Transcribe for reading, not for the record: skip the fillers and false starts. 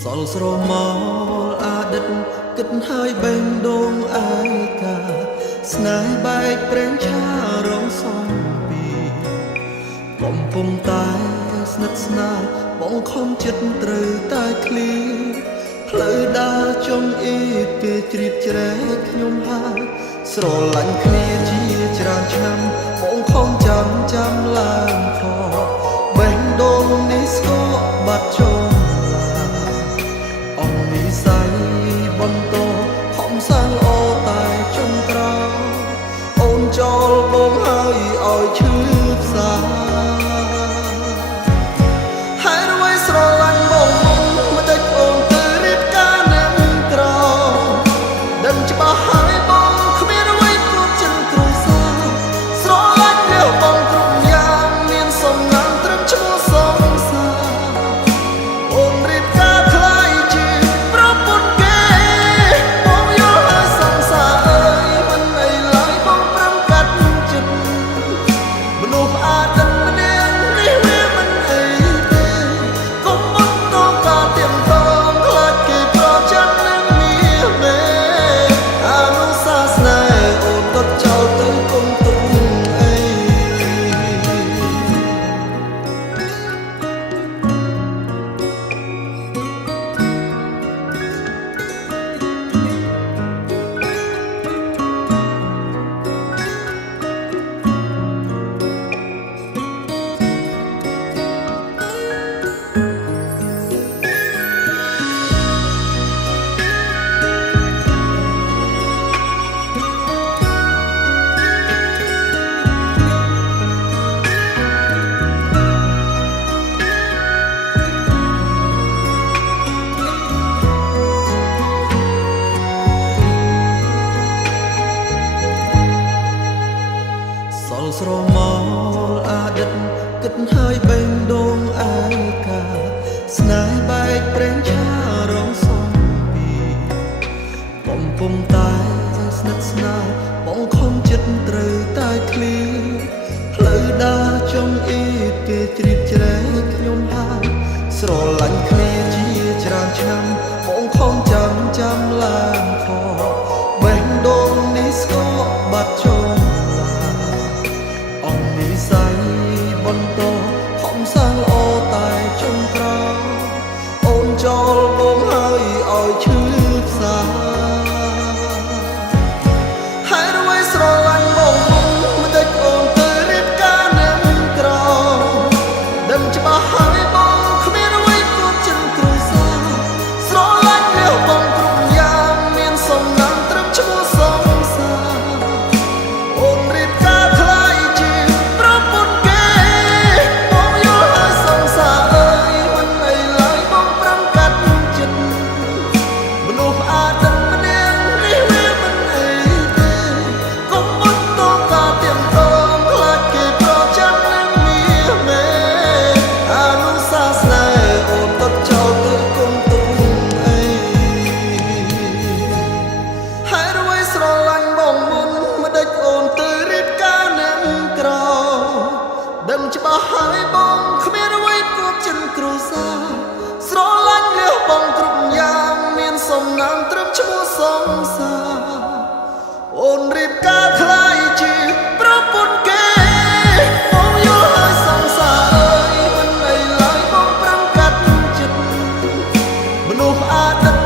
សល់ស្រមោលអតីតគិតហើយបេងដូងឯកាស្នេហ៍បែកប្រេងឆារងសំពីកំពុងតែស្និទ្ធស្នាលបងខំចិត្តត្រូវតែឃ្លីផ្លូវដើរចុងអ៊ីពេលជ្រាបជ្រែកខ្ញុំហើយស្រឡាញ់គ្នាជាច្រើនឆ្នាំបងខំចាំឡើងខបេះដូងនេះស្គរបាត់ចុងអង្គនិស័យបន្តខំសាងល្អតែចុងក្រោយអូនចោលបងហើយឲ្យឈឺផ្សាហើយរយស្រឡាញ់បងមិនដេចអូនទៅរៀបការនឹងក្រដឹងច្បាស់ហើយបងគ្មានអ្វីព្រោះចិនគ្រួសារស្រឡាញ់លះបងគ្រប់យ៉ាងមានសំណាងត្រឹមឈ្មោះសងសាអូនរៀបការខ្លាយជាប្រពន្ធគេបងយល់ហើយសង្សារអើយមិនអីឡើយបងប្រឹងកាត់ចិត្តមនុស្សអាទិត្យម្នាក់នេះវាមិនអីទេកុំមកតការទៀមតងខ្លាចគេប្រចាំនឹងមានមេអនុសាសនាអូនក៏ចោលទៅកុំទុកអីសល់ស្រមោលអតីតគិតហើយបេងដូងឯកាស្នេហ៍បែកប្រេងឆារងសំពីកំពុងតែស្និទ្ធស្នាលបងខំចិត្តត្រូវតែឃ្លីផ្លូវដើរចុងអ៊ីគេជ្រាបជ្រែកខ្ញុំហើយស្រឡាញ់គ្នាជាច្រើនឆ្នាំបងខំចាំឡើងខបេះដូងនេះស្គរបាត់ចុងអង្គនិស័យបន្តខំសាងល្អតែចុងក្រោយអូនចោលបងហើយឲ្យឈឺផ្សាហើយរយស្រឡាញ់បងមិនដេចអូនទៅរៀបការនឹងក្រដឹងច្បាស់ហើយបងគ្មានអ្វីព្រោះចិនគ្រួសារស្រឡាញ់លះបងគ្រប់យ៉ាងមានសំណាងត្រឹមឈ្មោះសងសាអូនរៀបការខ្លាយជាប្រពន្ធគេបងយល់ហើយសង្សារអើយមិនអីឡើយបងប្រឹងកាត់ចិត្តមនុស្សអាទិត្យម្នាក់នេះវាមិនអីទេកុំមកតការទៀមតងខ្លាចគេប្រចាំនឹងមានមេអនុសាសនាអូនក៏ចោលទៅកុំទុកអីហើយរយស្រឡាញ់បងមិនដេចអូនទៅរៀបការនឹងក្រដឹងច្បាស់ហើយបងគ្មានអ្វីព្រោះចិនគ្រួសារស្រឡាញ់លះបងគ្រប់យ៉ាងមានសំណាងត្រឹមឈ្មោះសងសាអូនរៀបការខ្លាយជាប្រពន្ធគេបងយល់ហើយសង្សារអើយមិនអីឡើយបងប្រឹងកាត់ចិត្តមនុស្សអាទិត្យ